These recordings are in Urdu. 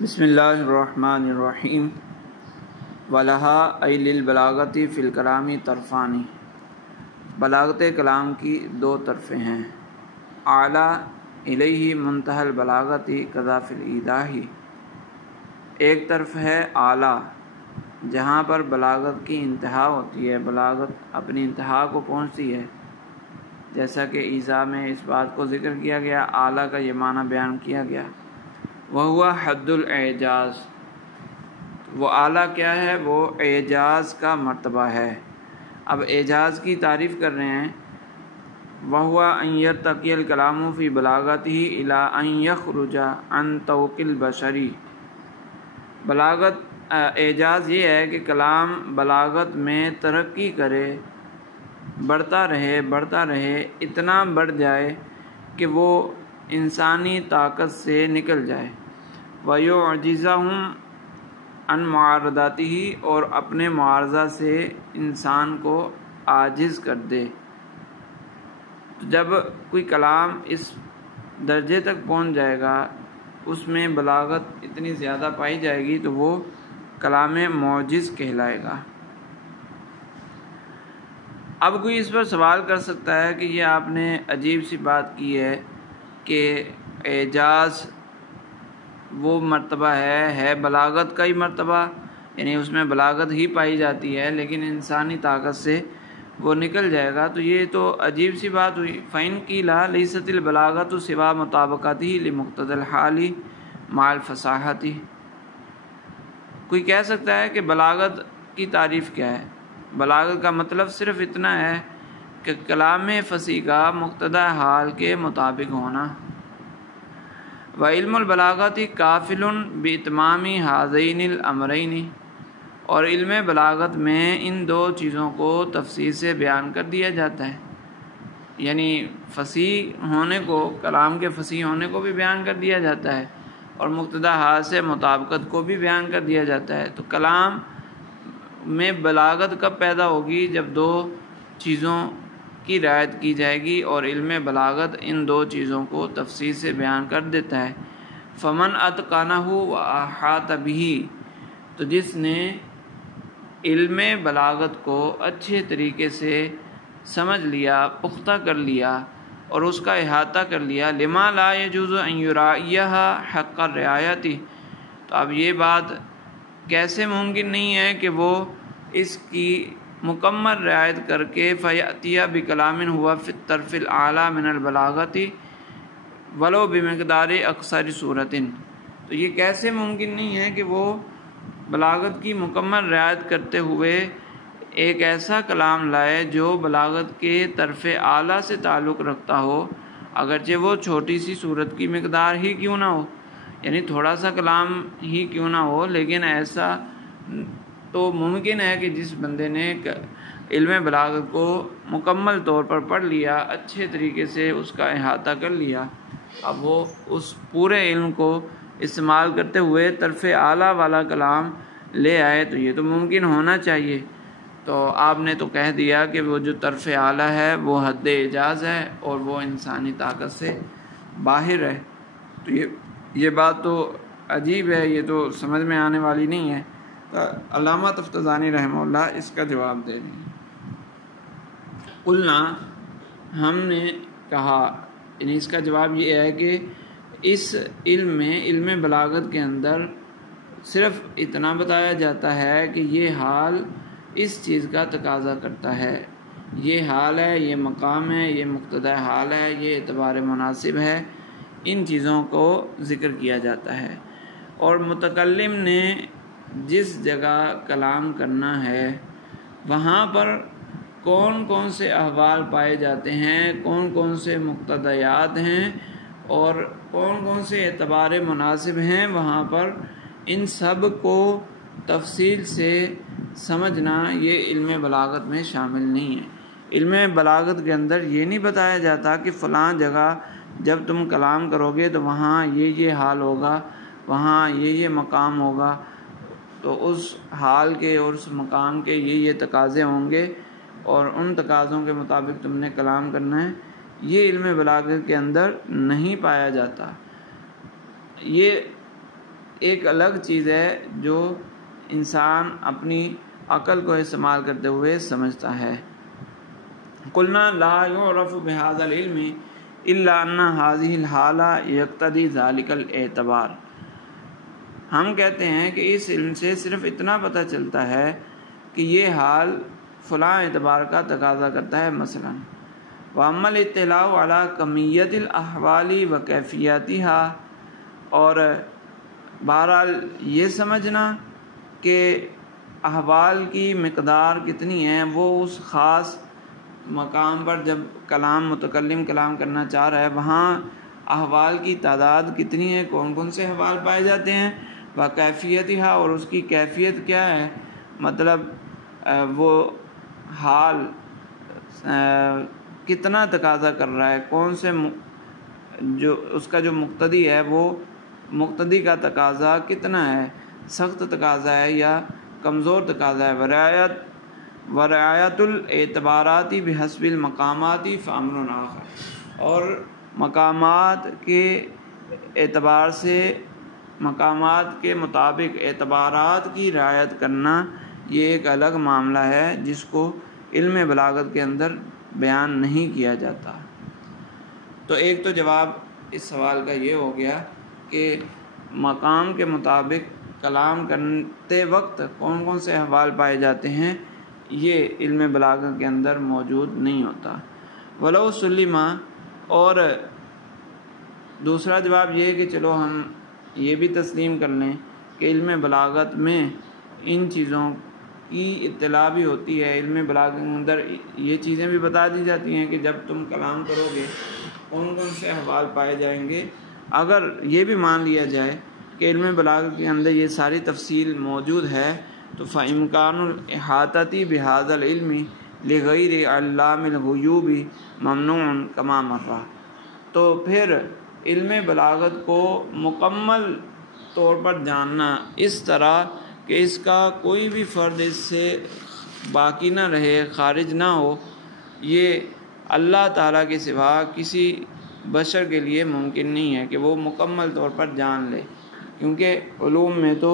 بسم اللہ الرحمن الرحیم ولہا ای للبلاغت فی الکلام طرفانی، بلاغت کلام کی دو طرفیں ہیں۔ اعلیٰ الیہ منتہی البلاغت کذا فی الایضاح، ایک طرف ہے اعلیٰ جہاں پر بلاغت کی انتہا ہوتی ہے، بلاغت اپنی انتہا کو پہنچتی ہے، جیسا کہ ایضاح میں اس بات کو ذکر کیا گیا، اعلیٰ کا یہ معنی بیان کیا گیا۔ وہو حد الاعجاز، وہ اعلیٰ کیا ہے؟ وہ اعجاز کا مرتبہ ہے۔ اب اعجاز کی تعریف کر رہے ہیں۔ وہو ان یرتقی الکلام فی بلاغتہ الی ان یخرج عن طوق البشر، بلاغت اعجاز یہ ہے کہ کلام بلاغت میں ترقی کرے، بڑھتا رہے، اتنا بڑھ جائے کہ وہ انسانی طاقت سے نکل جائے۔ وَيُعْجِزَهُمْ عَنْ مُعَارَضَتِهِ، اور اپنے معارضہ سے انسان کو عاجز کر دے۔ تو جب کوئی کلام اس درجے تک پہنچ جائے گا، اس میں بلاغت اتنی زیادہ پائی جائے گی تو وہ کلام معجز کہلائے گا۔ اب کوئی اس پر سوال کر سکتا ہے کہ یہ آپ نے عجیب سی بات کی ہے کہ اعجاز وہ مرتبہ ہے بلاغت کا ہی مرتبہ، یعنی اس میں بلاغت ہی پائی جاتی ہے لیکن انسانی طاقت سے وہ نکل جائے گا، تو یہ تو عجیب سی بات ہوئی۔ فَإِنْ قِيلَ لَيْسَتِ الْبَلَاغَةُ سِوَى مُطَابَقَتِهِ لِمُقْتَضَى الْحَالِ مَعَ الْفَصَاحَةِ، کوئی کہہ سکتا ہے کہ بلاغت کی تعریف کیا ہے؟ بلاغت کا مطلب صرف اتنا ہے کہ کلام فصیح کا مقتضی حال کے مطابق ہونا۔ وَعِلْمُ الْبَلَاغَةِ كَافِلٌ بِإِتْمَامِ هَذَيْنِ الْأَمْرَيْنِ، اور علم بلاغت میں ان دو چیزوں کو تفصیل سے بیان کر دیا جاتا ہے، یعنی فصیح ہونے کو، کلام کے فصیح ہونے کو بھی بیان کر دیا جاتا ہے اور مقتضی حال سے مطابقت کو بھی بیان کر دیا جاتا ہے۔ تو کلام میں بلاغت کب پیدا ہوگی؟ جب دو چیزوں کی رعایت کی جائے گی، اور علم بلاغت ان دو چیزوں کو تفصیل سے بیان کر دیتا ہے۔ فمن اتقنہ واحاط بہ، تو جس نے علم بلاغت کو اچھے طریقے سے سمجھ لیا، پختہ کر لیا اور اس کا احاطہ کر لیا، لما لا یجوز ان یراعیہ حق الرعایت، تو اب یہ بات کیسے ممکن نہیں ہے کہ وہ اس کی مکمل رعایت کر کے فیأتی بکلام ہوا فی الطرف الاعلی من البلاغت ولو بمقدار اقصر صورت، تو یہ کیسے ممکن نہیں ہے کہ وہ بلاغت کی مکمل رعایت کرتے ہوئے ایک ایسا کلام لائے جو بلاغت کے طرف اعلیٰ سے تعلق رکھتا ہو، اگرچہ وہ چھوٹی سی صورت کی مقدار ہی کیوں نہ ہو، یعنی تھوڑا سا کلام ہی کیوں نہ ہو، لیکن ایسا تو ممکن ہے کہ جس بندے نے علم بلاغت کو مکمل طور پر پڑھ لیا، اچھے طریقے سے اس کا احاطہ کر لیا، اب وہ اس پورے علم کو استعمال کرتے ہوئے طرف اعلیٰ والا کلام لے آئے، تو یہ تو ممکن ہونا چاہیے۔ تو آپ نے تو کہہ دیا کہ وہ جو طرف اعلیٰ ہے وہ حد اعجاز ہے اور وہ انسانی طاقت سے باہر ہے، تو یہ بات تو عجیب ہے، یہ تو سمجھ میں آنے والی نہیں ہے۔ تو علامہ تفتزانی رحمہ اللہ اس کا جواب دے رہے ہیں۔ قلنا، ہم نے کہا، یعنی اس کا جواب یہ ہے کہ اس علم میں، علم بلاغت کے اندر صرف اتنا بتایا جاتا ہے کہ یہ حال اس چیز کا تقاضا کرتا ہے، یہ حال ہے، یہ مقام ہے، یہ مقتضی حال ہے، یہ اعتبار مناسب ہے، ان چیزوں کو ذکر کیا جاتا ہے۔ اور متکلم نے جس جگہ کلام کرنا ہے وہاں پر کون کون سے احوال پائے جاتے ہیں، کون کون سے مقتضیات ہیں اور کون کون سے اعتبار مناسب ہیں، وہاں پر ان سب کو تفصیل سے سمجھنا یہ علم بلاغت میں شامل نہیں ہے۔ علم بلاغت کے اندر یہ نہیں بتایا جاتا کہ فلاں جگہ جب تم کلام کرو گے تو وہاں یہ حال ہوگا، وہاں یہ مقام ہوگا، تو اس حال کے اور اس مقام کے یہ تقاضے ہوں گے اور ان تقاضوں کے مطابق تم نے کلام کرنا ہے، یہ علم بلاغت کے اندر نہیں پایا جاتا۔ یہ ایک الگ چیز ہے جو انسان اپنی عقل کو استعمال کرتے ہوئے سمجھتا ہے۔ قلنا لا يعرف بهذا العلم الا ان هذه الحالہ یقتضی ذلك الاعتبار، ہم کہتے ہیں کہ اس علم سے صرف اتنا پتہ چلتا ہے کہ یہ حال فلاں اعتبار کا تقاضا کرتا ہے۔ مثلا وَأَمَّا الْاطِّلَاعُ عَلَىٰ كَمِيَّةِ الْأَحْوَالِ وَكَيْفِيَّاتِهَا، اور بہرحال یہ سمجھنا کہ احوال کی مقدار کتنی ہے، وہ اس خاص مقام پر جب متکلم کلام کرنا چاہ رہا ہے وہاں احوال کی تعداد کتنی ہے، کون کون سے احوال پائے جاتے ہیں، وَكَيْفِيَّاتِهَا، اور اس کی کیفیت کیا ہے، مطلب وہ حال کتنا تقاضا کر رہا ہے، کون سے جو اس کا جو مقتضی ہے وہ مقتضی کا تقاضا کتنا ہے، سخت تقاضا ہے یا کمزور تقاضا ہے۔ ورعایت الاعتبارات بحسب المقامات فامر آخر، اور مقامات کے اعتبار سے مقامات کے مطابق اعتبارات کی رعایت کرنا یہ ایک الگ معاملہ ہے جس کو علم بلاغت کے اندر بیان نہیں کیا جاتا۔ تو ایک تو جواب اس سوال کا یہ ہو گیا کہ مقام کے مطابق کلام کرتے وقت کون کون سے احوال پائے جاتے ہیں، یہ علم بلاغت کے اندر موجود نہیں ہوتا۔ ولو سلمہ، اور دوسرا جواب یہ ہے کہ چلو ہم یہ بھی تسلیم کر لیں کہ علم بلاغت میں ان چیزوں کی اطلاع بھی ہوتی ہے، علم بلاغت کے اندر یہ چیزیں بھی بتا دی جاتی ہیں کہ جب تم کلام کرو گے کون کون سے احوال پائے جائیں گے۔ اگر یہ بھی مان لیا جائے کہ علم بلاغت کے اندر یہ ساری تفصیل موجود ہے تو فإمکان الإحاطة بهذا العلم لغیر علام الغیوب ممنوع کما مر، تو پھر علم بلاغت کو مکمل طور پر جاننا اس طرح کہ اس کا کوئی بھی فرد اس سے باقی نہ رہے، خارج نہ ہو، یہ اللہ تعالیٰ کے سوا کسی بشر کے لیے ممکن نہیں ہے کہ وہ مکمل طور پر جان لے، کیونکہ علوم میں تو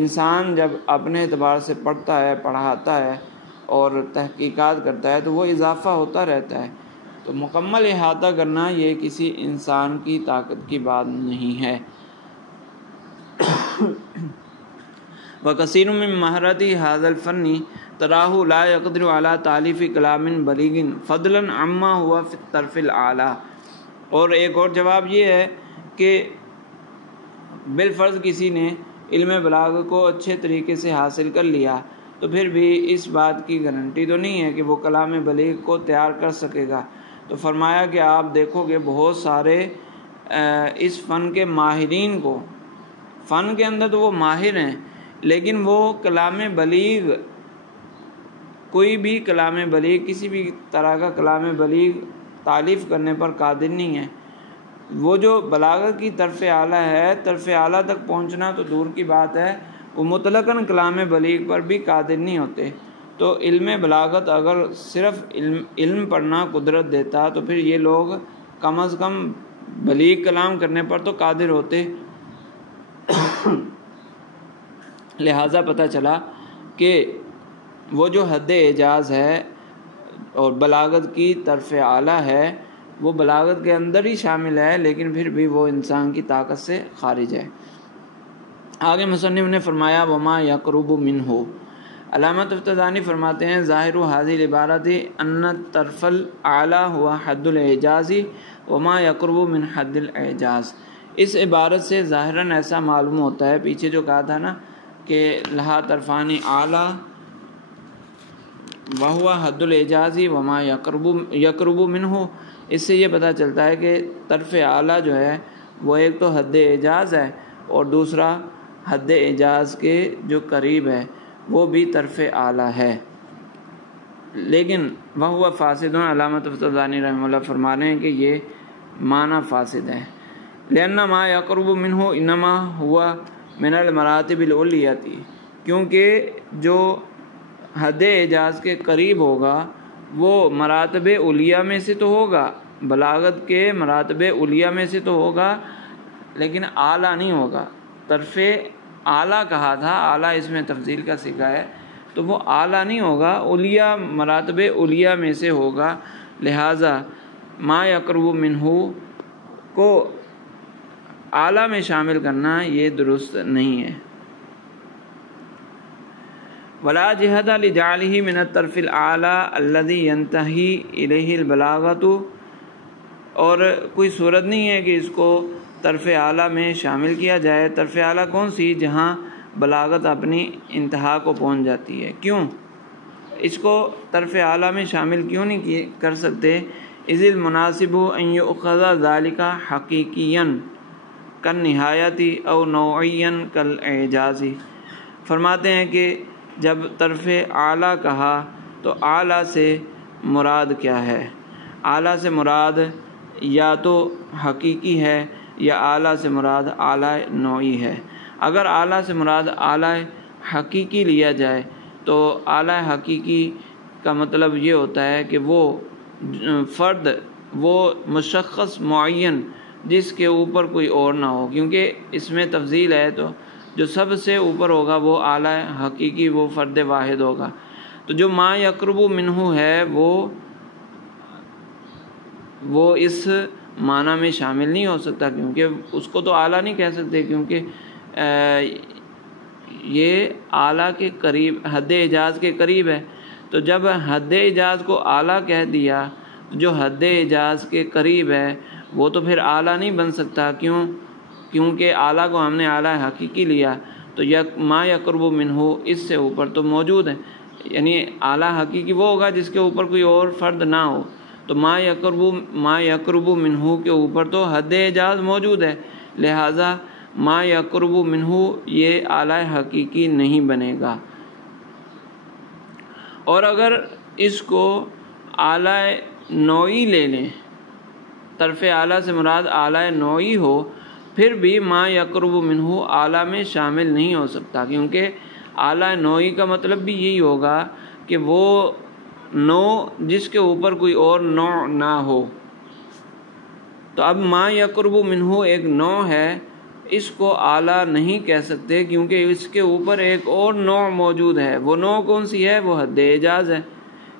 انسان جب اپنے اعتبار سے پڑھتا ہے، پڑھاتا ہے اور تحقیقات کرتا ہے تو وہ اضافہ ہوتا رہتا ہے، تو مکمل احاطہ کرنا یہ کسی انسان کی طاقت کی بات نہیں ہے۔ وَكَثِيرٌ مِّن مَهَارَاتِ هَذَا الْفَنِّ تَرَاهُ لَا يَقْدِرُ عَلَىٰ تَأْلِيفِ كَلَامٍ بَلِيغٍ فَضْلًا عَمَّا هُوَ فِي الطَّرْفِ الْأَعْلَىٰ، اور ایک اور جواب یہ ہے کہ بالفرض کسی نے علم بلاغت کو اچھے طریقے سے حاصل کر لیا تو پھر بھی اس بات کی گارنٹی تو نہیں ہے کہ وہ کلام بلیغ کو تیار کر سکے گا۔ تو فرمایا کہ آپ دیکھو گے بہت سارے اس فن کے ماہرین کو، فن کے اندر تو وہ ماہر ہیں لیکن وہ کلام بلیغ، کوئی بھی کلام بلیغ، کسی بھی طرح کا کلام بلیغ تالیف کرنے پر قادر نہیں ہے۔ وہ جو بلاغت کی طرف اعلیٰ ہے، طرف اعلیٰ تک پہنچنا تو دور کی بات ہے، وہ مطلقاً کلام بلیغ پر بھی قادر نہیں ہوتے۔ تو علم بلاغت اگر صرف علم پڑھنا قدرت دیتا تو پھر یہ لوگ کم از کم بلیغ کلام کرنے پر تو قادر ہوتے۔ لہٰذا پتہ چلا کہ وہ جو حد اعجاز ہے اور بلاغت کی طرف اعلیٰ ہے وہ بلاغت کے اندر ہی شامل ہے، لیکن پھر بھی وہ انسان کی طاقت سے خارج ہے۔ آگے مصنف نے فرمایا وما یقرب منہ، علامہ تفتزانی فرماتے ہیں ظاہر حاضر العبارت ان الطرف الاعلیٰ ہوا حد الاعجاز وما یقرب من حد الاعجاز، اس عبارت سے ظاہراً ایسا معلوم ہوتا ہے، پیچھے جو کہا تھا نا کہ لہا طرفانی اعلیٰ وہوا حد الاعجاز وما یقرب منہ، اس سے یہ پتہ چلتا ہے کہ طرف اعلیٰ جو ہے وہ ایک تو حد اعجاز ہے اور دوسرا حد اعجاز کے جو قریب ہے وہ بھی طرف اعلیٰ ہے، لیکن وہ فاسد، علامہ تفتزانی رحمہ اللہ فرما رہے ہیں کہ یہ معنی فاسد ہے۔ لأن ما یقرب منہ انما ہوا من المراتب العلیۃ، کیونکہ جو حد اعجاز کے قریب ہوگا وہ مراتب علیہ میں سے تو ہوگا، بلاغت کے مراتب علیہ میں سے تو ہوگا لیکن اعلیٰ نہیں ہوگا، طرف اعلیٰ کہا تھا، اعلیٰ اس میں تفضیل کا صیغہ ہے، تو وہ اعلیٰ نہیں ہوگا، علیٰ مراتب علیٰ میں سے ہوگا، لہٰذا ما یقرب منہ کو اعلیٰ میں شامل کرنا یہ درست نہیں ہے۔ ولا جہد لجعلہ من الطرف الاعلیٰ الذی ینتہی الیہ البلاغۃ، اور کوئی صورت نہیں ہے کہ اس کو طرف اعلیٰ میں شامل کیا جائے۔ طرف اعلیٰ کون سی؟ جہاں بلاغت اپنی انتہا کو پہنچ جاتی ہے۔ کیوں اس کو طرف اعلیٰ میں شامل کیوں نہیں کر سکتے؟ اذ المناسب ان یؤخذ ذلک حقیقیاً کالنہایۃ او نوعیاً کالاعجاز۔ فرماتے ہیں کہ جب طرف اعلیٰ کہا تو اعلیٰ سے مراد کیا ہے؟ اعلیٰ سے مراد یا تو حقیقی ہے یا اعلیٰ سے مراد اعلیٰ نوعی ہے۔ اگر اعلیٰ سے مراد اعلیٰ حقیقی لیا جائے تو اعلیٰ حقیقی کا مطلب یہ ہوتا ہے کہ وہ فرد، وہ مشخص معین جس کے اوپر کوئی اور نہ ہو، کیونکہ اس میں تفضیل ہے تو جو سب سے اوپر ہوگا وہ اعلیٰ حقیقی، وہ فرد واحد ہوگا۔ تو جو ما یقرب منہ ہے وہ اس معنی میں شامل نہیں ہو سکتا، کیونکہ اس کو تو اعلیٰ نہیں کہہ سکتے، کیونکہ یہ اعلیٰ کے قریب، حد اعجاز کے قریب ہے۔ تو جب حد اعجاز کو اعلیٰ کہہ دیا تو جو حد اعجاز کے قریب ہے وہ تو پھر اعلیٰ نہیں بن سکتا، کیونکہ اعلیٰ کو ہم نے اعلیٰ حقیقی لیا، تو ما یقرب منہ اس سے اوپر تو موجود ہے، یعنی اعلیٰ حقیقی وہ ہوگا جس کے اوپر کوئی اور فرد نہ ہو، تو ما یقرب منہ کے اوپر تو حد اعجاز موجود ہے، لہٰذا ما یقرب منہ یہ اعلیٰ حقیقی نہیں بنے گا۔ اور اگر اس کو اعلیٰ نوعی لے لیں، طرف اعلیٰ سے مراد اعلیٰ نوعی ہو، پھر بھی ما یقرب منہ اعلیٰ میں شامل نہیں ہو سکتا، کیونکہ اعلیٰ نوعی کا مطلب بھی یہی ہوگا کہ وہ نوع جس کے اوپر کوئی اور نوع نہ ہو۔ تو اب ما یقرب منہ ایک نوع ہے، اس کو اعلیٰ نہیں کہہ سکتے کیونکہ اس کے اوپر ایک اور نوع موجود ہے۔ وہ نوع کون سی ہے؟ وہ حد اعجاز ہے،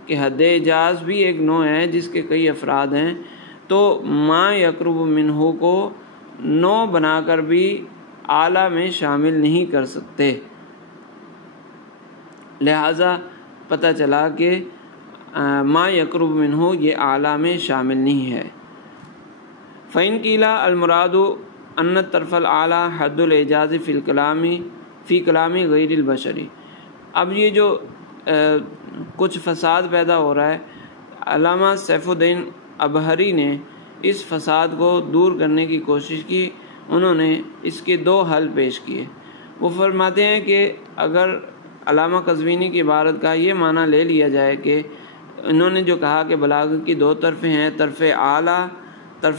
کہ حد اعجاز بھی ایک نوع ہے جس کے کئی افراد ہیں، تو ما یقرب منہ کو نوع بنا کر بھی اعلیٰ میں شامل نہیں کر سکتے، لہٰذا پتہ چلا کہ ما یقرب منہ یہ اعلیٰ میں شامل نہیں ہے۔ فَإِنْ قِيلَ الْمُرَادُ أَنَّ الطَّرْفَ الْأَعْلَى حد الاعجاز فی کلام غیر البشری۔ اب یہ جو کچھ فساد پیدا ہو رہا ہے، علامہ سیف الدین ابہری نے اس فساد کو دور کرنے کی کوشش کی۔ انہوں نے اس کے دو حل پیش کیے۔ وہ فرماتے ہیں کہ اگر علامہ قزوینی کی عبارت کا یہ معنی لے لیا جائے کہ انہوں نے جو کہا کہ بلاغت کی دو طرفیں ہیں، طرف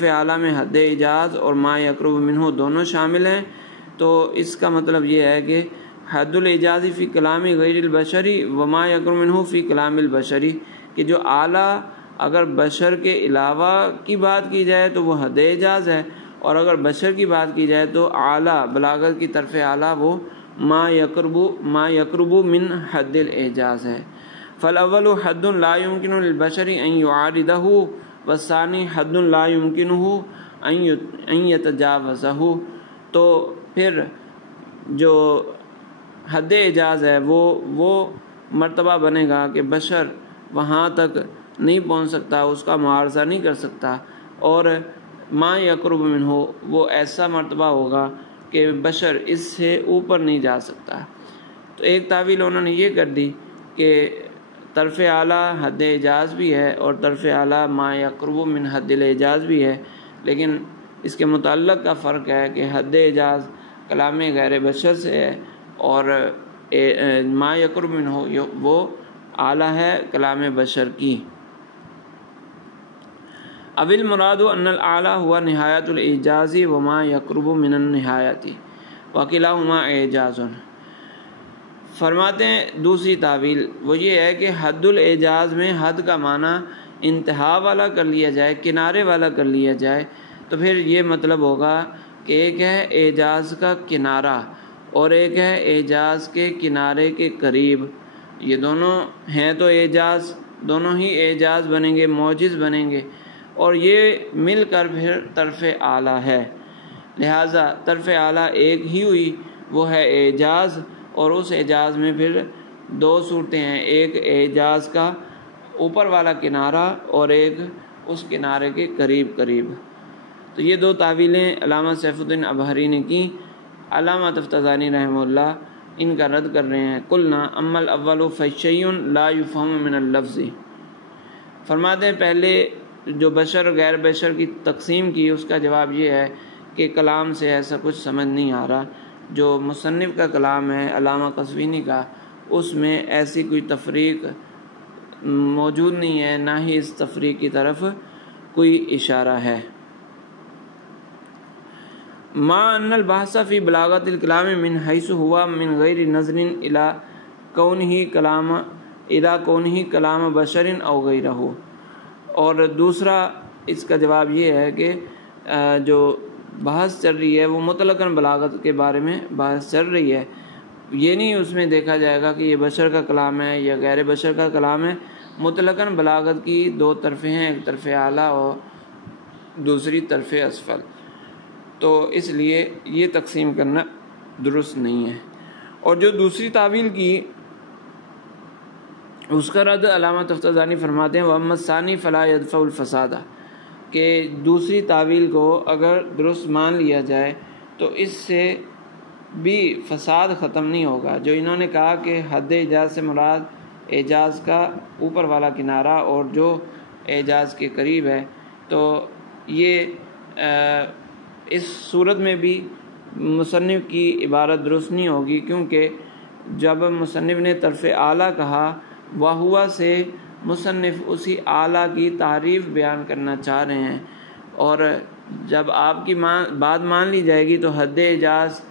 اعلیٰ میں حد اعجاز اور ما یقرب منہ دونوں شامل ہیں، تو اس کا مطلب یہ ہے کہ حد الاعجاز فی کلام غیر البشری وما یقرب منہ فی کلام البشری، کہ جو اعلیٰ اگر بشر کے علاوہ کی بات کی جائے تو وہ حد اعجاز ہے، اور اگر بشر کی بات کی جائے تو اعلیٰ بلاغت کی طرف اعلیٰ وہ ما یقرب من حد الاعجاز ہے۔ فالاول حد لا يمكن للبشر ان يعارضه والثانی حد لا يمكنه ان يتجاوزه۔ تو پھر جو حد اعجاز ہے وہ مرتبہ بنے گا کہ بشر وہاں تک نہیں پہنچ سکتا، اس کا معارضہ نہیں کر سکتا، اور ما یقرب منہ وہ ایسا مرتبہ ہوگا کہ بشر اس سے اوپر نہیں جا سکتا۔ تو ایک تعویل انہوں نے یہ کر دی کہ طرف اعلیٰ حد اعجاز بھی ہے اور طرف اعلیٰ ما یقرب من حد الاعجاز بھی ہے، لیکن اس کے متعلق کا فرق ہے کہ حد اعجاز کلام غیر بشر سے ہے اور ما یقرب منہ وہ اعلیٰ ہے کلام بشر کی۔ اب المراد ان الاعلیٰ ہوا نہایت الاعجاز وما یقرب من النہایت وکلاہما اعجاز۔ فرماتے ہیں دوسری تعویل وہ یہ ہے کہ حد الاعجاز میں حد کا معنی انتہا والا کر لیا جائے، کنارے والا کر لیا جائے، تو پھر یہ مطلب ہوگا کہ ایک ہے اعجاز کا کنارہ اور ایک ہے اعجاز کے کنارے کے قریب. یہ دونوں ہیں تو اعجاز، دونوں ہی اعجاز بنیں گے، معجز بنیں گے، اور یہ مل کر پھر طرف اعلیٰ ہے. لہٰذا طرف اعلیٰ ایک ہی ہوئی، وہ ہے اعجاز، اور اس اعجاز میں پھر دو صورتیں ہیں، ایک اعجاز کا اوپر والا کنارہ اور ایک اس کنارے کے قریب قریب. تو یہ دو تعویلیں علامہ سیف الدین ابہری نے کی. علامہ تفتزانی رحمہ اللہ ان کا رد کر رہے ہیں. قلنا اما الاول فشیء لا یفہم من اللفظ. فرماتے ہیں پہلے جو بشر اور غیر بشر کی تقسیم کی، اس کا جواب یہ ہے کہ کلام سے ایسا کچھ سمجھ نہیں آ رہا. جو مصنف کا کلام ہے علامہ قزوینی کا، اس میں ایسی کوئی تفریق موجود نہیں ہے، نہ ہی اس تفریق کی طرف کوئی اشارہ ہے. ما ان البحث فی بلاغت الکلام من حیث ہوا من غیر نظر الی کونہ کلام بشر او غیرہ. اور دوسرا اس کا جواب یہ ہے کہ جو بحث چل رہی ہے وہ مطلقاً بلاغت کے بارے میں بحث چل رہی ہے. یہ نہیں اس میں دیکھا جائے گا کہ یہ بشر کا کلام ہے یا غیر بشر کا کلام ہے. مطلقاً بلاغت کی دو طرفیں ہیں، ایک طرف اعلیٰ اور دوسری طرف اسفل. تو اس لیے یہ تقسیم کرنا درست نہیں ہے. اور جو دوسری تعویل کی اس کا رد علامہ تفتزانی فرماتے ہیں وَأَمَّا الثَّانِي فَلَا يَدْفَعُ الْفَسَادَ، کہ دوسری تعویل کو اگر درست مان لیا جائے تو اس سے بھی فساد ختم نہیں ہوگا. جو انہوں نے کہا کہ حد اعجاز سے مراد اعجاز کا اوپر والا کنارہ اور جو اعجاز کے قریب ہے، تو یہ اس صورت میں بھی مصنف کی عبارت درست نہیں ہوگی، کیونکہ جب مصنف نے طرف اعلیٰ کہا وہوا سے مصنف اسی اعلیٰ کی تعریف بیان کرنا چاہ رہے ہیں، اور جب آپ کی بات مان لی جائے گی تو حد اعجاز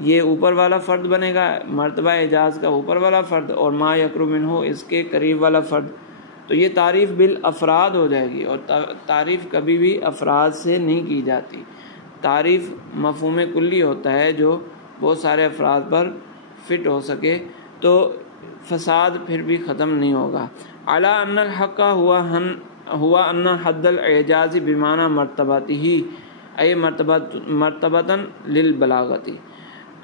یہ اوپر والا فرد بنے گا، مرتبہ اعجاز کا اوپر والا فرد، اور ما یقرب منہ اس کے قریب والا فرد. تو یہ تعریف بالافراد ہو جائے گی، اور تعریف کبھی بھی افراد سے نہیں کی جاتی. تعریف مفہوم کلی ہوتا ہے جو بہت سارے افراد پر فٹ ہو سکے، تو فساد پھر بھی ختم نہیں ہوگا. علی ان الحق ہوا ان حد الاعجاز بمعنی مرتبتہ ای مرتبۃ للبلاغتی.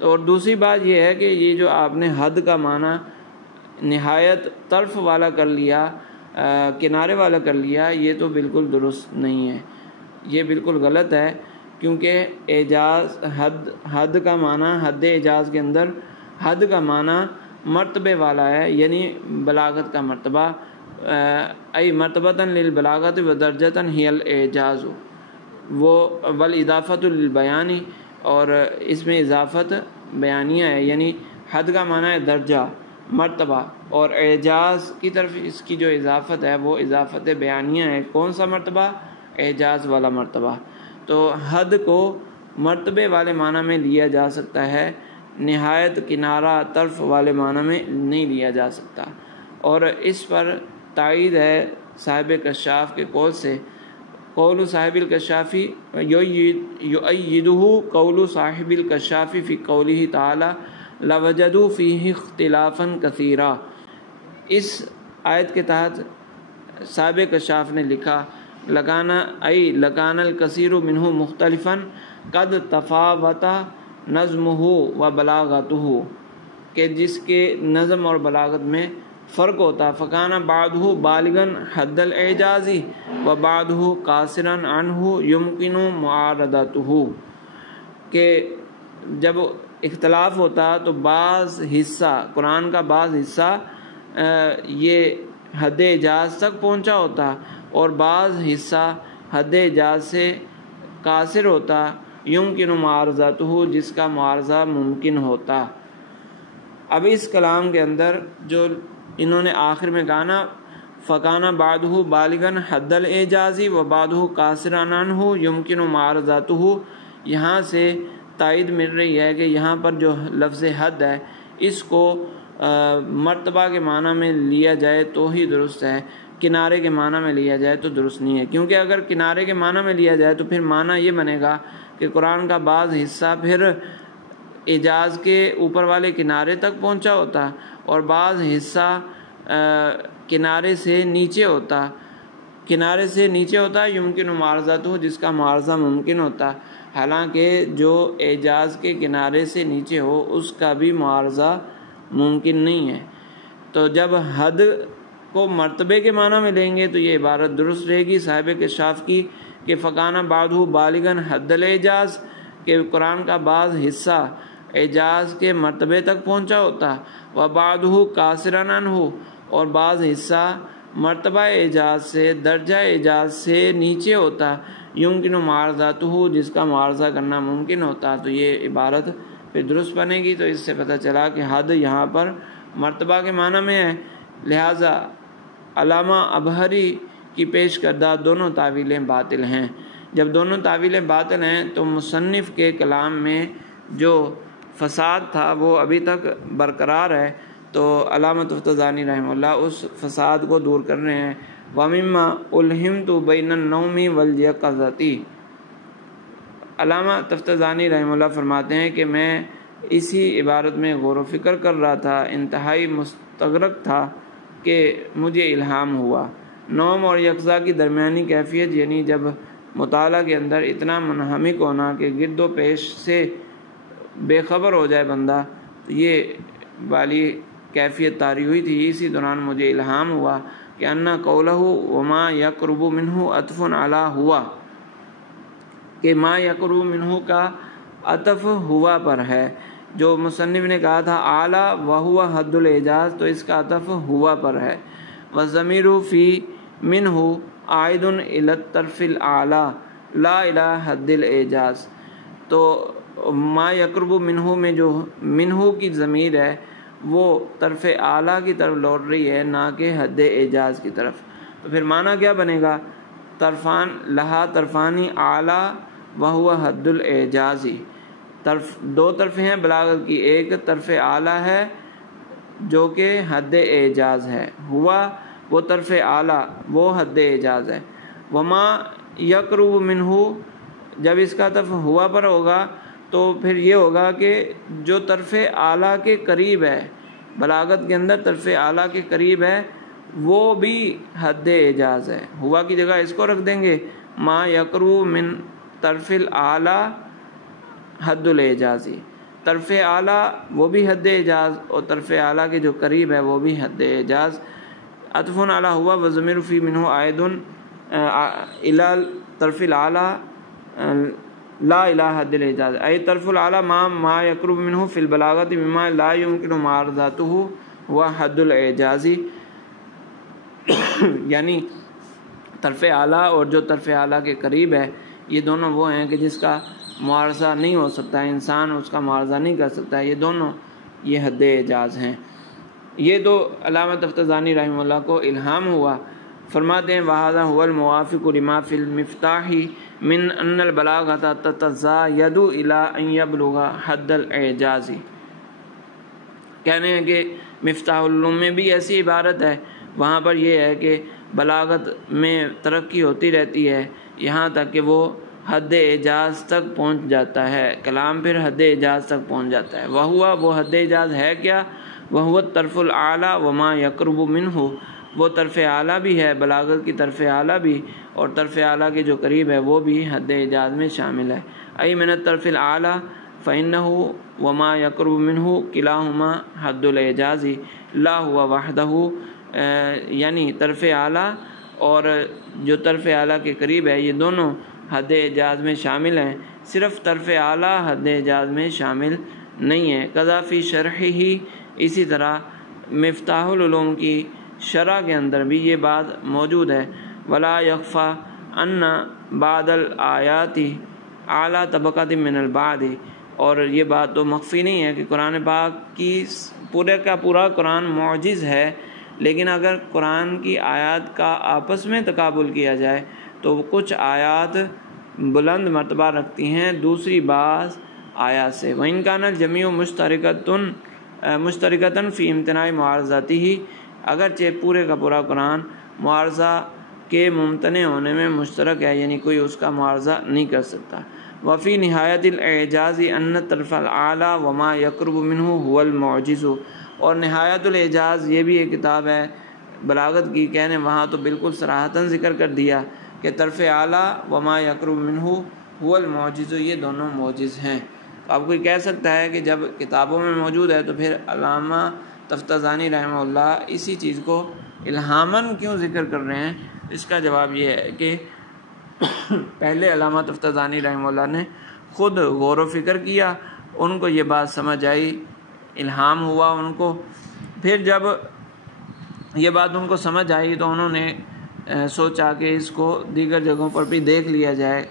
اور دوسری بات یہ ہے کہ یہ جو آپ نے حد کا معنی نہایت طرف والا کر لیا، کنارے والا کر لیا، یہ تو بالکل درست نہیں ہے، یہ بالکل غلط ہے. کیونکہ اعجاز حد کا معنی حد اعجاز کے اندر حد کا معنی مرتبے والا ہے، یعنی بلاغت کا مرتبہ. ای مرتبۃ للبلاغت و درجۃ ہی الاعجاز وہ والاضافۃ للبیان، اور اس میں اضافت بیانیہ ہے، یعنی حد کا معنی ہے درجہ مرتبہ، اور اعجاز کی طرف اس کی جو اضافت ہے وہ اضافت بیانیہ ہے. کون سا مرتبہ؟ اعجاز والا مرتبہ. تو حد کو مرتبے والے معنی میں لیا جا سکتا ہے، نہایت کنارہ طرف والے معنی میں نہیں لیا جا سکتا. اور اس پر تائید ہے صاحب کشاف کے قول سے. قول صاحب الکشافی یؤیدہ قول صاحب الکشافی فی قولہ تعالی لوجدوا فیہ اختلافا کثیرا. اس آیت کے تحت صاحب کشاف نے لکھا لکانا لکان الکثیر منہ مختلفا قد تفاوت نظمہ و بلاغتہ، کہ جس کے نظم اور بلاغت میں فرق ہوتا. فکان بعضہ بالغا حد الاعجاز و بعضہ قاصرا عنہ یمکن معارضتہ، کہ جب اختلاف ہوتا تو بعض حصہ قرآن کا بعض حصہ یہ حد اعجاز تک پہنچا ہوتا اور بعض حصہ حد اعجاز سے قاصر ہوتا، یمکن معارضتہ، جس کا معارضہ ممکن ہوتا. اب اس کلام کے اندر جو انہوں نے آخر میں کہا نا فکانہ بعضہ بالغا حد الاعجاز و بعضہ قاصرا عنہ یمکن معارضتہ، یہاں سے تائید مل رہی ہے کہ یہاں پر جو لفظ حد ہے اس کو مرتبہ کے معنی میں لیا جائے تو ہی درست ہے، کنارے کے معنی میں لیا جائے تو درست نہیں ہے. کیونکہ اگر کنارے کے معنی میں لیا جائے تو پھر معنی یہ بنے گا کہ قرآن کا بعض حصہ پھر اعجاز کے اوپر والے کنارے تک پہنچا ہوتا اور بعض حصہ کنارے سے نیچے ہوتا یمکن معارضات ہو، جس کا معارضہ ممکن ہوتا، حالانکہ جو اعجاز کے کنارے سے نیچے ہو اس کا بھی معارضہ ممکن نہیں ہے۔ تو جب حد کو مرتبے کے معنی میں لیں گے تو یہ عبارت درست رہے گی صاحب کشاف کی کہ فقانہ بعدہ بالغاً حد الاعجاز، کہ قرآن کا بعض حصہ اعجاز کے مرتبے تک پہنچا ہوتا، و بعدہ قاصراً عنہ، اور بعض حصہ مرتبہ اعجاز سے درجہ اعجاز سے نیچے ہوتا، یمکن معارضاتہ، جس کا معارضہ کرنا ممکن ہوتا۔ تو یہ عبارت پھر درست بنے گی۔ تو اس سے پتہ چلا کہ حد یہاں پر مرتبہ کے معنی میں ہے، لہٰذا علامہ ابہری کی پیش کردہ دونوں تعویلیں باطل ہیں۔ جب دونوں تعویلیں باطل ہیں تو مصنف کے کلام میں جو فساد تھا وہ ابھی تک برقرار ہے، تو علامہ تفتزانی رحمہ اللہ اس فساد کو دور کر رہے ہیں۔ وَمِمَّا أُلْهِمْتُ بَيْنَ النَّوْمِ وَالْيَقظَةِ، علامہ تفتزانی رحمہ اللہ فرماتے ہیں کہ میں اسی عبارت میں غور و فکر کر رہا تھا، انتہائی مستغرق تھا کہ مجھے الہام ہوا۔ نوم اور یقظہ کی درمیانی کیفیت، یعنی جب مطالعہ کے اندر اتنا منہمک ہونا کہ گرد و پیش سے بے خبر ہو جائے بندہ، تو یہ والی کیفیت طاری ہوئی تھی۔ اسی دوران مجھے الہام ہوا کہ انا قولہ وما یقرب منہ عطف علی ہوا، کہ ما یقرب منہ کا عطف ہوا پر ہے۔ جو مصنف نے کہا تھا اعلیٰ وہو حد الاعجاز، تو اس کا عطف ہوا پر ہے۔ والضمیر فی منہ عائد الی الطرف الاعلیٰ لا الی حد الاعجاز، تو ما یقرب منہ میں جو منہ کی ضمیر ہے وہ طرف اعلیٰ کی طرف لوٹ رہی ہے، نہ کہ حد اعجاز کی طرف۔ تو پھر معنی کیا بنے گا؟ طرفان لہا طرفانی اعلیٰ وہو حد الاعجازی، دو طرفیں ہیں بلاغت کی، ایک طرف اعلیٰ ہے جو کہ حد اعجاز ہے، ہوا وہ طرف اعلیٰ وہ حد اعجاز ہے۔ وما یقرب منہ، جب اس کا طرف ہوا پر ہوگا تو پھر یہ ہوگا کہ جو طرف اعلیٰ کے قریب ہے، بلاغت کے اندر طرف اعلیٰ کے قریب ہے وہ بھی حد اعجاز ہے۔ ہوا کی جگہ اس کو رکھ دیں گے، ما یقرب من طرف الاعلیٰ حد الاعجازی، طرف اعلیٰ وہ بھی حد اعجاز اور طرف اعلیٰ کے جو قریب ہے وہ بھی حد اعجاز۔ عطف علی ہوا وضمیر فی منہ عائد الی طرف الاعلیٰ لا الی حد الاعجاز، ای طرف الاعلیٰ ما یقرب منہ فی البلاغۃ مما لا یمکن معارضاتہ و حد الاعجازی، یعنی طرف اعلیٰ اور جو طرف اعلیٰ کے قریب ہے یہ دونوں وہ ہیں کہ جس کا معارضہ نہیں ہو سکتا، انسان اس کا معارضہ نہیں کر سکتا، یہ دونوں یہ حد اعجاز ہیں۔ یہ تو علامہ تفتزانی رحمہ اللہ کو الہام ہوا۔ فرماتے ہیں وَهَذَا هُوَ الْمُوَافِقُ لِمَا فِي الْمِفْتَاحِ مِنْ أَنَّ الْبَلَاغَةَ تَتَزَايَدُ إِلَىٰ أَنْ يَبْلُغَ حَدَّ الْإِعْجَازِ، کہنے ہیں کہ مفتاح العلوم میں بھی ایسی عبارت ہے، وہاں پر یہ ہے کہ بلاغت میں ترقی ہوتی رہتی ہے یہاں تک کہ وہ حد اعجاز تک پہنچ جاتا ہے، کلام پھر حد اعجاز تک پہنچ جاتا ہے۔ وہ حد اعجاز ہے کیا؟ وہ طرف الاعلیٰ وما یقرب منہ، وہ طرف اعلیٰ بھی ہے، بلاغت کی طرف اعلیٰ بھی، اور طرف اعلیٰ کے جو قریب ہے وہ بھی حد اعجاز میں شامل ہے۔ ای من الطرف الاعلیٰ فإنہ وما یقرب منہ کلاہما حد الاعجاز لا ہوا وحدہ، یعنی طرف اعلیٰ اور جو طرف اعلیٰ کے قریب ہے یہ دونوں حد اعجاز میں شامل ہیں، صرف طرف اعلیٰ حد اعجاز میں شامل نہیں ہے۔ قضا فی شرح ہی، اسی طرح مفتاح العلوم کی شرح کے اندر بھی یہ بات موجود ہے۔ ولا یخفی ان بعض الآیات اعلیٰ طبقات من البعض، اور یہ بات تو مخفی نہیں ہے کہ قرآن پاک کی پورے کا پورا قرآن معجز ہے، لیکن اگر قرآن کی آیات کا آپس میں تقابل کیا جائے تو کچھ آیات بلند مرتبہ رکھتی ہیں دوسری بعض آیات سے۔ وَإِنْ كَانَ الْجَمِيعُ مُشْتَرِكَةً فِي امْتِنَاعِ مُعَارَضَتِهِ، اگرچہ پورے کا پورا قرآن معارضہ کے ممتنع ہونے میں مشترک ہے، یعنی کوئی اس کا معارضہ نہیں کر سکتا۔ وفی نہایت الاعجاز ان طرف الاعلیٰ وما یقرب منہ هو المعجز، اور نہایت الاعجاز یہ بھی ایک کتاب ہے بلاغت کی، کہنے وہاں تو بالکل صراحتاً ذکر کر دیا کہ طرف اعلیٰ وما یقرب منہ هو المعجز یہ دونوں معجز ہیں۔ تو اب کوئی کہہ سکتا ہے کہ جب کتابوں میں موجود ہے تو پھر علامہ تفتزانی رحمہ اللہ اسی چیز کو الہاماً کیوں ذکر کر رہے ہیں؟ اس کا جواب یہ ہے کہ پہلے علامہ تفتزانی رحمہ اللہ نے خود غور و فکر کیا، ان کو یہ بات سمجھ آئی، الہام ہوا ان کو، پھر جب یہ بات ان کو سمجھ آئی تو انہوں نے سوچا کہ اس کو دیگر جگہوں پر بھی دیکھ لیا جائے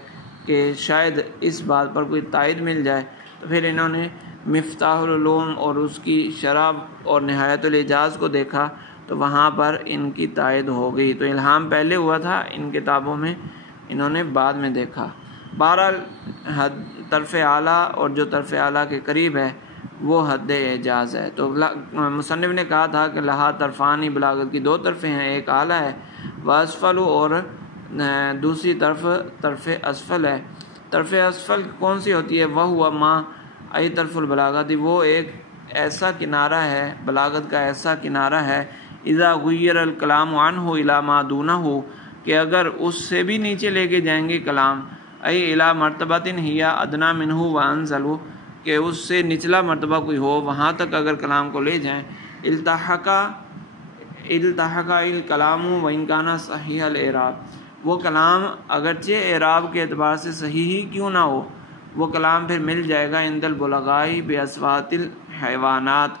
کہ شاید اس بات پر کوئی تائید مل جائے، تو پھر انہوں نے مفتاح العلوم اور اس کی شرح اور نہایت الاعجاز کو دیکھا تو وہاں پر ان کی تائید ہو گئی۔ تو الہام پہلے ہوا تھا ان کتابوں میں، انہوں نے بعد میں دیکھا۔ بہرحال طرف اعلیٰ اور جو طرف اعلیٰ کے قریب ہے وہ حد اعجاز ہے۔ تو مصنف نے کہا تھا کہ لہا طرفانی، بلاغت کی دو طرفیں ہیں، ایک اعلیٰ ہے واسفل اور دوسری طرف طرف اسفل ہے۔ طرف اسفل کون سی ہوتی ہے؟ وہ ہوا ما ای طرف البلاغت، وہ ایک ایسا کنارہ ہے، بلاغت کا ایسا کنارہ ہے، اذا غیر الکلام عنہ الی ما دونہ، کہ اگر اس سے بھی نیچے لے کے جائیں گے کلام، ای الی مرتبۃ ہی ادنی منہ وانزل، کہ اس سے نچلا مرتبہ کوئی ہو وہاں تک اگر کلام کو لے جائیں، التحق الکلام وان کان صحیح الاعراب، وہ کلام اگرچہ اعراب کے اعتبار سے صحیح ہی کیوں نہ ہو، وہ کلام پھر مل جائے گا عند البلغاء باصوات الحیوانات،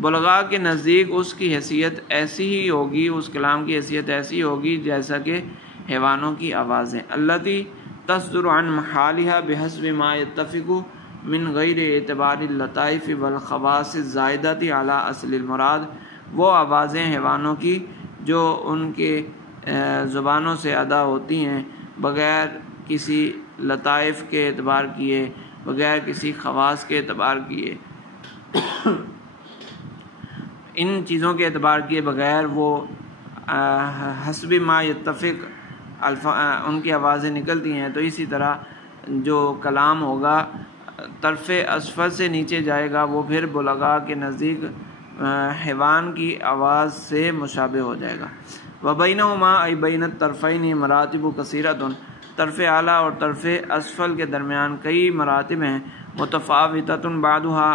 بلغاء کے نزدیک اس کی حیثیت ایسی ہی ہوگی، اس کلام کی حیثیت ایسی ہوگی جیسا کہ حیوانوں کی آوازیں، التی تصدر عن محالها بحسب ما يتفق من غیر اعتبار اللطائف والخواص الزائدۃ علی اصل المراد، وہ آوازیں حیوانوں کی جو ان کے زبانوں سے ادا ہوتی ہیں بغیر کسی لطائف کے اعتبار کیے، بغیر کسی خواص کے اعتبار کیے، ان چیزوں کے اعتبار کیے بغیر وہ حسب ما یتفق ان کی آوازیں نکلتی ہیں۔ تو اسی طرح جو کلام ہوگا طرف اسفل سے نیچے جائے گا وہ پھر بلغاء کے نزدیک حیوان کی آواز سے مشابہ ہو جائے گا۔ وبینہما ای بین الطرفین مراتب کثیرۃ، طرف اعلیٰ اور طرف اسفل کے درمیان کئی مراتب ہیں، متفاوتۃ بعضها،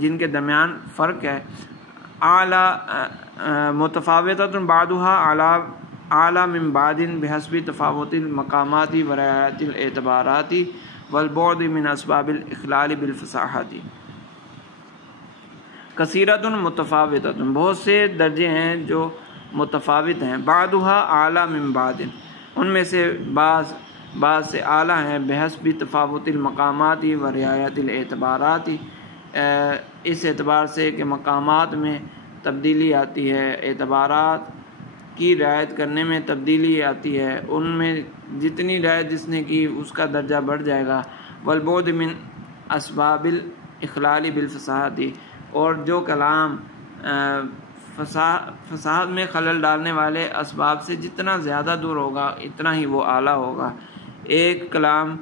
جن کے درمیان فرق ہے، متفاوتۃ بعضها اعلیٰ من بعض بحسب تفاوت المقامات ورعایت الاعتبارات والبعد من اسباب الاخلال بالفصاحت۔ کثیرۃ متفاوتۃ، بہت سے درجے ہیں جو متفاوت ہیں، بعضها اعلیٰ من بعض، ان میں سے بعض سے اعلیٰ ہیں، بحسب تفاوت المقامات ورعایت الاعتبارات، اس اعتبار سے کہ مقامات میں تبدیلی آتی ہے، اعتبارات کی رعایت کرنے میں تبدیلی آتی ہے، ان میں جتنی رعایت جس نے کی اس کا درجہ بڑھ جائے گا، والبعد من اسباب الاخلال بالفصاحت، اور جو کلام فصاحت میں خلل ڈالنے والے اسباب سے جتنا زیادہ دور ہوگا اتنا ہی وہ اعلیٰ ہوگا۔ ایک کلام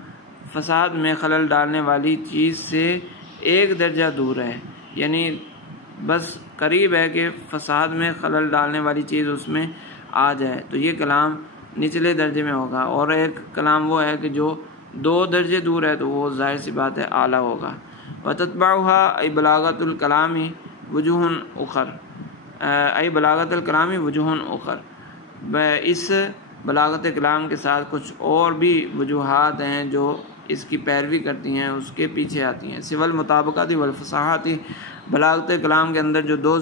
فصاحت میں خلل ڈالنے والی چیز سے ایک درجہ دور ہے، یعنی بس قریب ہے کہ فصاحت میں خلل ڈالنے والی چیز اس میں آ جائے، تو یہ کلام نچلے درجے میں ہوگا، اور ایک کلام وہ ہے کہ جو 2 درجے دور ہے تو وہ ظاہر سی بات ہے اعلیٰ ہوگا۔ وتتبعها ای بلاغت الکلام وجوہ اخر، ای بلاغت الکلام وجوہ اخر، اس بلاغت کلام کے ساتھ کچھ اور بھی وجوہات ہیں جو اس کی پیروی کرتی ہیں، اس کے پیچھے آتی ہیں۔ سوى المطابقات والفصاحت، بلاغت کلام کے اندر جو 2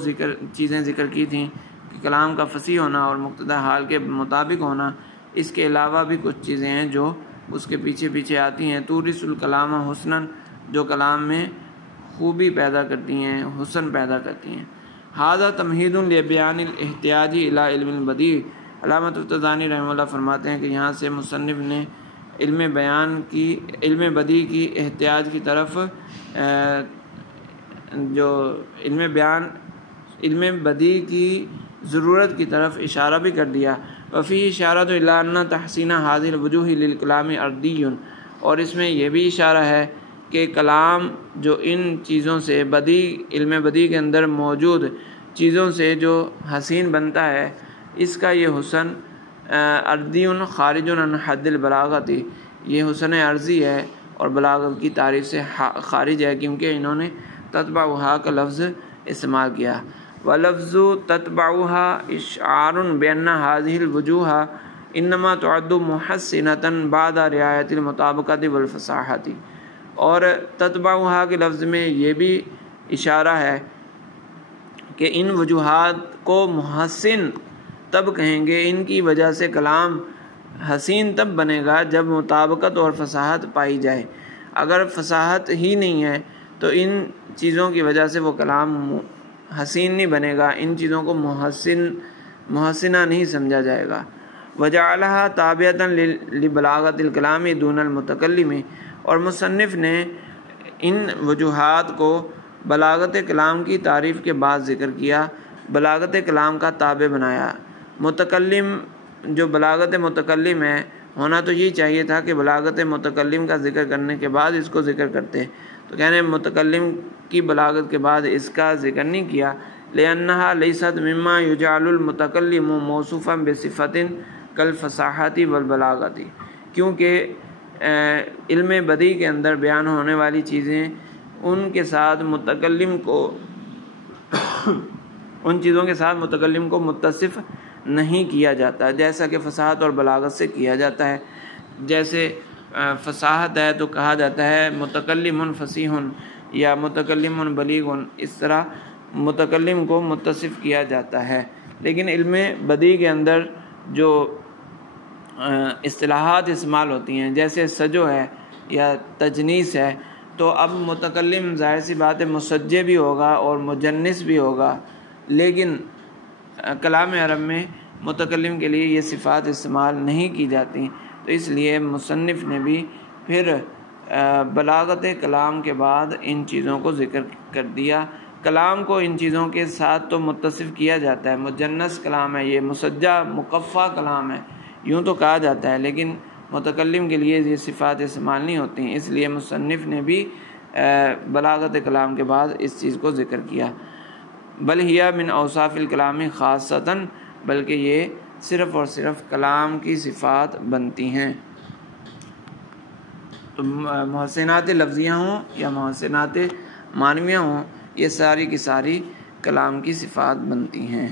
چیزیں ذکر کی تھیں کہ کلام کا فصیح ہونا اور مقتضی حال کے مطابق ہونا، اس کے علاوہ بھی کچھ چیزیں ہیں جو اس کے پیچھے پیچھے آتی ہیں۔ تورث الکلام حسنا، جو کلام میں خوبی پیدا کرتی ہیں، حسن پیدا کرتی ہیں۔ ھذا تمہید لبیان الاحتیاج الی علم البدیع، علامہ تفتزانی رحمہ اللہ فرماتے ہیں کہ یہاں سے مصنف نے علم بدیع کی احتیاج کی طرف، جو علم بدیع کی ضرورت کی طرف اشارہ بھی کر دیا۔ وفی اشارۃ الی ان تحسین هذه الوجوہ للکلام اردی، اور اس میں یہ بھی اشارہ ہے کہ کلام جو ان چیزوں سے علم بدیع کے اندر موجود چیزوں سے جو حسین بنتا ہے، اس کا یہ حسن اردی خارج عن حد البلاغت، یہ حسن عرضی ہے اور بلاغت کی تعریف سے خارج ہے، کیونکہ انہوں نے تتبعها کا لفظ استعمال کیا۔ ولفظ تتبعها اشعار بان هذه الوجوہ انما تعد محسنۃ بعد رعایت المطابقت والفصاحت، اور تتبعها کے لفظ میں یہ بھی اشارہ ہے کہ ان وجوہات کو محسن تب کہیں گے، ان کی وجہ سے کلام حسین تب بنے گا جب مطابقت اور فصاحت پائی جائے۔ اگر فصاحت ہی نہیں ہے تو ان چیزوں کی وجہ سے وہ کلام حسین نہیں بنے گا، ان چیزوں کو محسنہ نہیں سمجھا جائے گا۔ وجعلها تابعة لبلاغت الکلام دون المتکلم، اور مصنف نے ان وجوہات کو بلاغت کلام کی تعریف کے بعد ذکر کیا، بلاغت کلام کا تابع بنایا۔ متکلم جو بلاغت متکلم ہے، ہونا تو یہ چاہیے تھا کہ بلاغت متکلم کا ذکر کرنے کے بعد اس کو ذکر کرتے، تو کہنے متکلم کی بلاغت کے بعد اس کا ذکر نہیں کیا۔ لأنها ليست مما يجعل المتکلم موصوفا بصفت کالفصاحت والبلاغت، کیونکہ علم بدیع کے اندر بیان ہونے والی چیزیں ان کے ساتھ متکلم کو ان چیزوں کے ساتھ متکلم کو متصف نہیں کیا جاتا، جیسا کہ فصاحت اور بلاغت سے کیا جاتا ہے۔ جیسے فصاحت ہے تو کہا جاتا ہے متکلم فصیح یا متکلم بلیغ، اس طرح متکلم کو متصف کیا جاتا ہے۔ لیکن علم بدیع کے اندر جو اصطلاحات استعمال ہوتی ہیں، جیسے سجو ہے یا تجنیس ہے، تو اب متکلم ظاہر سی بات ہے مسجع بھی ہوگا اور مجنس بھی ہوگا، لیکن کلام عرب میں متکلم کے لیے یہ صفات استعمال نہیں کی جاتی، تو اس لیے مصنف نے بھی پھر بلاغت کلام کے بعد ان چیزوں کو ذکر کر دیا۔ کلام کو ان چیزوں کے ساتھ تو متصف کیا جاتا ہے، مجنس کلام ہے، یہ مسجع مقفع کلام ہے، یوں تو کہا جاتا ہے، لیکن متکلم کے لیے یہ صفات استعمال نہیں ہوتی ہیں، اس لیے مصنف نے بھی بلاغت کلام کے بعد اس چیز کو ذکر کیا۔ بل ہی من اوصاف الکلام خاصتاً، بلکہ یہ صرف اور صرف کلام کی صفات بنتی ہیں، تو محسنات لفظیہ ہوں یا محسنات معنویہ ہوں، یہ ساری کی ساری کلام کی صفات بنتی ہیں۔